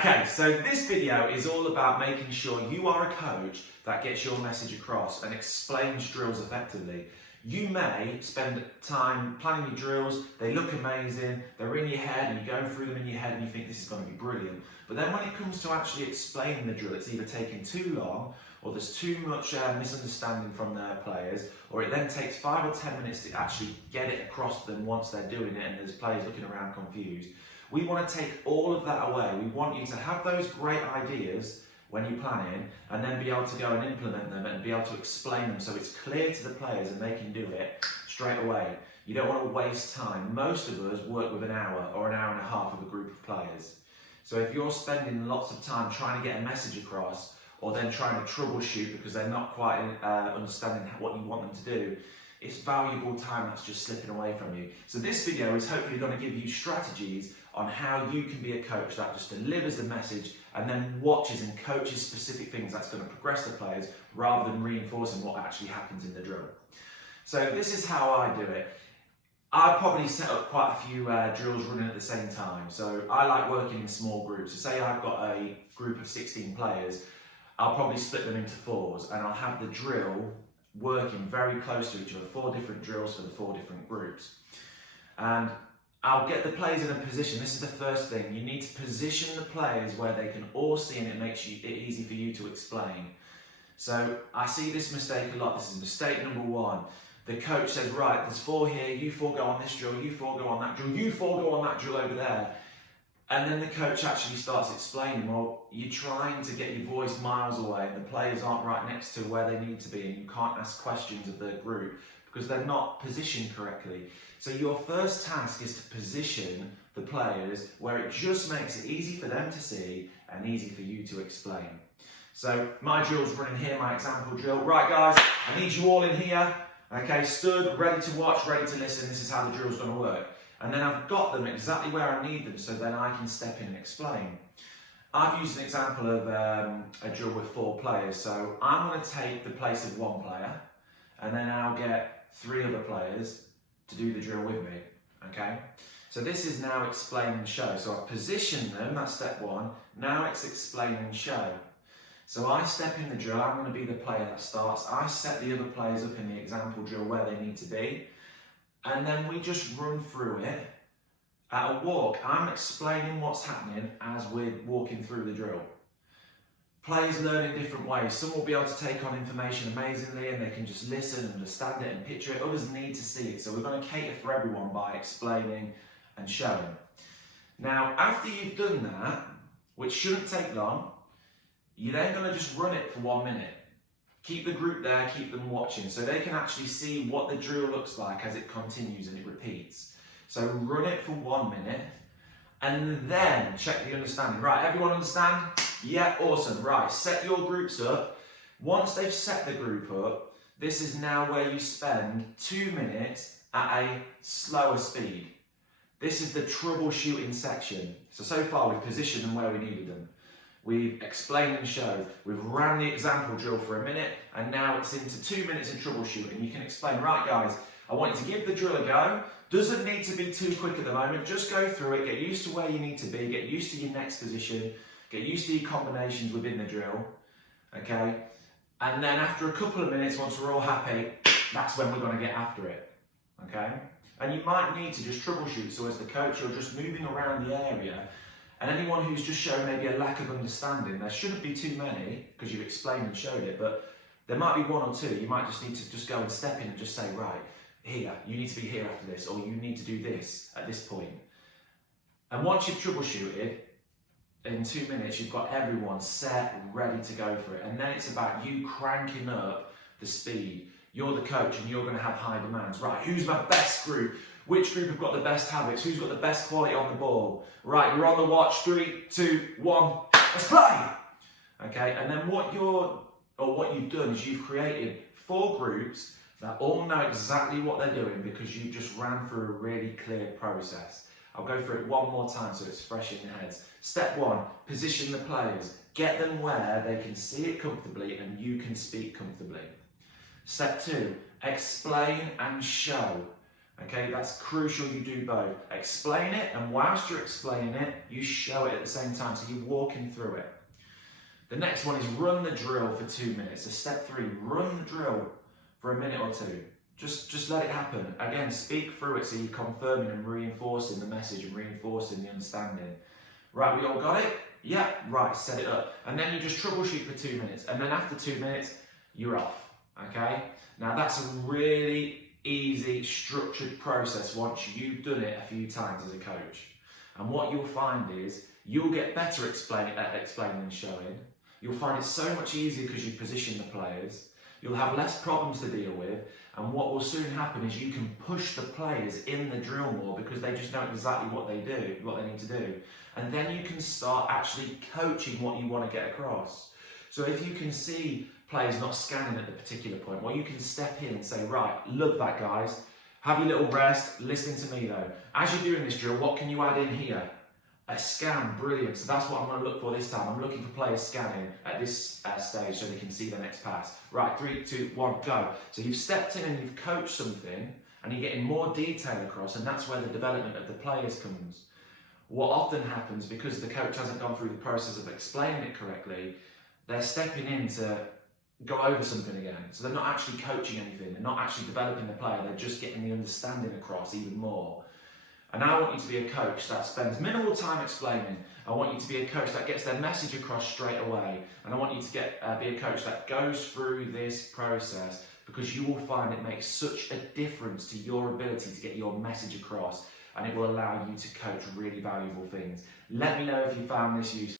Okay, so this video is all about making sure you are a coach that gets your message across and explains drills effectively. You may spend time planning your drills, they look amazing, they're in your head and you're going through them in your head and you think this is going to be brilliant. But then when it comes to actually explaining the drill, it's either taking too long or there's too much misunderstanding from their players, or it then takes 5 or 10 minutes to actually get it across to them once they're doing it and there's players looking around confused. We want to take all of that away. We want you to have those great ideas when you're planning and then be able to go and implement them and be able to explain them so it's clear to the players and they can do it straight away. You don't want to waste time. Most of us work with an hour or an hour and a half with a group of players. So if you're spending lots of time trying to get a message across or then trying to troubleshoot because they're not quite understanding what you want them to do, it's valuable time that's just slipping away from you. So this video is hopefully going to give you strategies on how you can be a coach that just delivers the message and then watches and coaches specific things that's going to progress the players rather than reinforcing what actually happens in the drill. So this is how I do it. I probably set up quite a few drills running at the same time. So I like working in small groups. So say I've got a group of 16 players, I'll probably split them into 4s and I'll have the drill working very close to each other, 4 different drills for the 4 different groups. And I'll get the players in a position. This is the first thing. You need to position the players where they can all see and it makes it easy for you to explain. So I see this mistake a lot. This is mistake number 1. The coach says, right, there's 4 here, you 4 go on this drill, you 4 go on that drill, you 4 go on that drill over there. And then the coach actually starts explaining, well, you're trying to get your voice miles away and the players aren't right next to where they need to be and you can't ask questions of the group because they're not positioned correctly. So your first task is to position the players where it just makes it easy for them to see and easy for you to explain. So my drill's running here, my example drill. Right guys, I need you all in here. Okay, stood, ready to watch, ready to listen. This is how the drill's going to work. And then I've got them exactly where I need them so then I can step in and explain. I've used an example of a drill with 4 players. So I'm going to take the place of 1 player and then I'll get 3 other players to do the drill with me, okay? So this is now explain and show. So I've positioned them, that's step 1. Now it's explain and show. So I step in the drill, I'm going to be the player that starts. I set the other players up in the example drill where they need to be. And then we just run through it at a walk. I'm explaining what's happening as we're walking through the drill. Players learn in different ways. Some will be able to take on information amazingly and they can just listen and understand it and picture it. Others need to see it. So we're going to cater for everyone by explaining and showing. Now, after you've done that, which shouldn't take long, you're then going to just run it for 1 minute. Keep the group there, keep them watching so they can actually see what the drill looks like as it continues and it repeats. So run it for 1 minute and then check the understanding. Right, everyone understand? Yeah, awesome. Right, set your groups up. Once they've set the group up, this is now where you spend 2 minutes at a slower speed. This is the troubleshooting section. So far we've positioned them where we needed them. We've explained and showed. We've ran the example drill for a minute and now it's into 2 minutes of troubleshooting. You can explain, right guys, I want you to give the drill a go. Doesn't need to be too quick at the moment. Just go through it, get used to where you need to be, get used to your next position, get used to your combinations within the drill, okay? And then after a couple of minutes, once we're all happy, that's when we're going to get after it, okay? And you might need to just troubleshoot. So as the coach, you're just moving around the area and anyone who's just shown maybe a lack of understanding, there shouldn't be too many because you've explained and showed it, but there might be 1 or 2. You might just need to just go and step in and just say, right, here, you need to be here after this, or you need to do this at this point. And once you've troubleshooted, in 2 minutes, you've got everyone set, ready to go for it. And then it's about you cranking up the speed. You're the coach and you're going to have high demands. Right, who's my best group? Which group have got the best habits? Who's got the best quality on the ball? Right, you're on the watch. 3, 2, 1, let's play! Okay, and then what you've done is you've created 4 groups that all know exactly what they're doing because you just ran through a really clear process. I'll go through it 1 more time so it's fresh in your heads. Step 1, position the players. Get them where they can see it comfortably and you can speak comfortably. Step 2, explain and show. Okay, that's crucial you do both. Explain it, and whilst you're explaining it, you show it at the same time, so you're walking through it. The next one is run the drill for 2 minutes. So step 3, run the drill for a minute or two. Just let it happen. Again, speak through it so you're confirming and reinforcing the message and reinforcing the understanding. Right, we all got it? Yeah, right, set it up. And then you just troubleshoot for 2 minutes. And then after 2 minutes, you're off, okay? Now that's a really easy, structured process once you've done it a few times as a coach. And what you'll find is, you'll get better at explaining and showing. You'll find it so much easier because you position the players. You'll have less problems to deal with. And what will soon happen is you can push the players in the drill more because they just know exactly what they need to do. And then you can start actually coaching what you want to get across. So if you can see players not scanning at the particular point, well, you can step in and say, right, love that, guys. Have your little rest. Listen to me, though. As you're doing this drill, what can you add in here? A scan, brilliant. So that's what I'm going to look for this time. I'm looking for players scanning at this stage so they can see the next pass. Right, 3, 2, 1, go. So you've stepped in and you've coached something and you're getting more detail across, and that's where the development of the players comes. What often happens, because the coach hasn't gone through the process of explaining it correctly, they're stepping in to go over something again. So they're not actually coaching anything. They're not actually developing the player. They're just getting the understanding across even more. And I want you to be a coach that spends minimal time explaining. I want you to be a coach that gets their message across straight away. And I want you to be a coach that goes through this process, because you will find it makes such a difference to your ability to get your message across, and it will allow you to coach really valuable things. Let me know if you found this useful.